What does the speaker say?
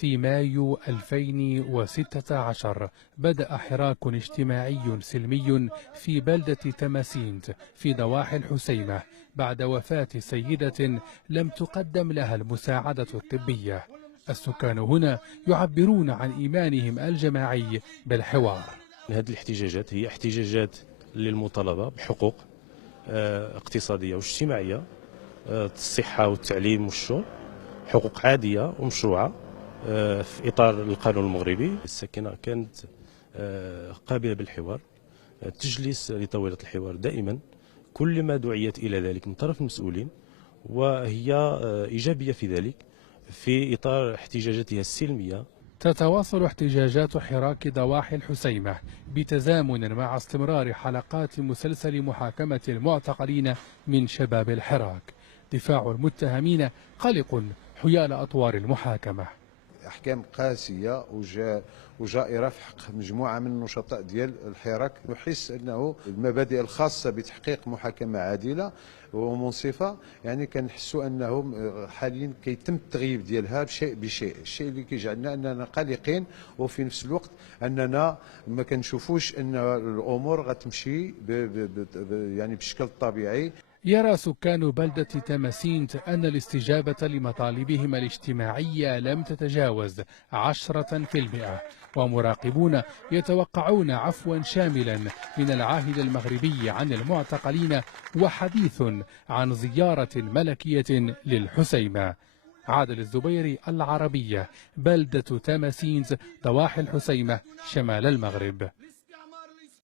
في مايو 2016 بدأ حراك اجتماعي سلمي في بلدة تماسينت في ضواحي الحسيمة بعد وفاة سيدة لم تقدم لها المساعدة الطبية. السكان هنا يعبرون عن إيمانهم الجماعي بالحوار. هذه الاحتجاجات هي احتجاجات للمطالبة بحقوق اقتصادية واجتماعية، الصحة والتعليم والشغل، حقوق عادية ومشروعة في إطار القانون المغربي. الساكنة كانت قابلة بالحوار، تجلس لطاولة الحوار دائما كلما دعيت إلى ذلك من طرف المسؤولين، وهي إيجابية في ذلك في إطار احتجاجاتها السلمية. تتواصل احتجاجات حراك ضواحي الحسيمة بتزامن مع استمرار حلقات مسلسل محاكمة المعتقلين من شباب الحراك. دفاع المتهمين قلق حيال أطوار المحاكمة. أحكام قاسية وجائرة في حق مجموعة من النشطاء ديال الحراك. نحس أنه المبادئ الخاصة بتحقيق محاكمة عادلة ومنصفة يعني كنحسوا أنه حاليا كيتم التغييب ديالها بشيء بشيء، الشيء اللي كيجعلنا أننا قلقين، وفي نفس الوقت أننا ما كنشوفوش أن الأمور غتمشي يعني بشكل طبيعي. يرى سكان بلدة تماسينت أن الاستجابة لمطالبهم الاجتماعية لم تتجاوز 10%، ومراقبون يتوقعون عفوا شاملا من العاهل المغربي عن المعتقلين وحديث عن زيارة ملكية للحسيمة. عادل الزبيري، العربية، بلدة تماسينت، ضواحي الحسيمة، شمال المغرب.